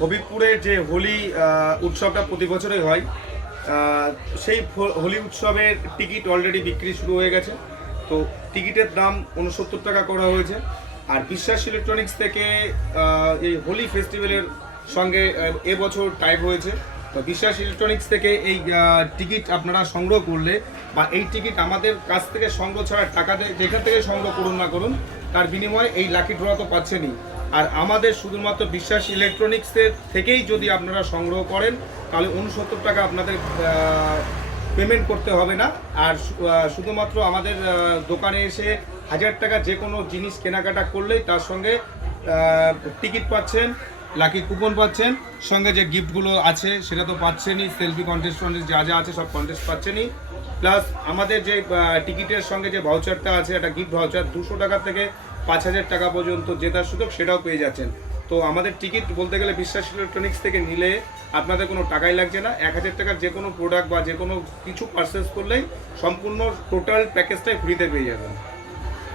হবিবপুরের যে হোলি উৎসবটা প্রতি বছরই হয়, সেই হোলি উৎসবের টিকিট অলরেডি বিক্রি শুরু হয়ে গেছে। তো টিকিটের দাম 69 টাকা করা হয়েছে। আর বিশ্বাস ইলেকট্রনিক্স থেকে এই হোলি ফেস্টিভ্যালের সঙ্গে এবছর টাইপ হয়েছে। তো বিশ্বাস ইলেকট্রনিক্স থেকে এই টিকিট আপনারা সংগ্রহ করলে বা এই টিকিট আমাদের কাছ থেকে সংগ্রহ ছাড়া টাকা যেখান থেকে সংগ্রহ করুন না করুন, তার বিনিময়ে এই লাকি ড্র তো পাচ্ছেনই। আর আমাদের শুধুমাত্র বিশ্বাস ইলেকট্রনিক্সের থেকেই যদি আপনারা সংগ্রহ করেন তাহলে 69 টাকা আপনাদের পেমেন্ট করতে হবে না। আর শুধুমাত্র আমাদের দোকানে এসে 1000 টাকা যে কোনো জিনিস কেনাকাটা করলেই তার সঙ্গে টিকিট পাচ্ছেন, লাকি কুপন পাচ্ছেন, সঙ্গে যে গিফটগুলো আছে সেটা তো পাচ্ছেনই, সেলফি কন্টেস্ট যা যা আছে সব কন্টেস্ট পাচ্ছেনই। প্লাস আমাদের যে টিকিটের সঙ্গে যে ভাউচারটা আছে, একটা গিফট ভাউচার 200 টাকা থেকে 5000 টাকা পর্যন্ত জেতার সুযোগ, সেটাও পেয়ে যাচ্ছেন। তো আমাদের টিকিট বলতে গেলে বিশ্বাস ইলেকট্রনিক্স থেকে নিলে আপনাদের কোনো টাকাই লাগছে না। 1000 টাকার যে কোনো প্রোডাক্ট বা যে কোনো কিছু পারচেস করলেই সম্পূর্ণ টোটাল প্যাকেজটাই ফ্রিতে পেয়ে যাবেন।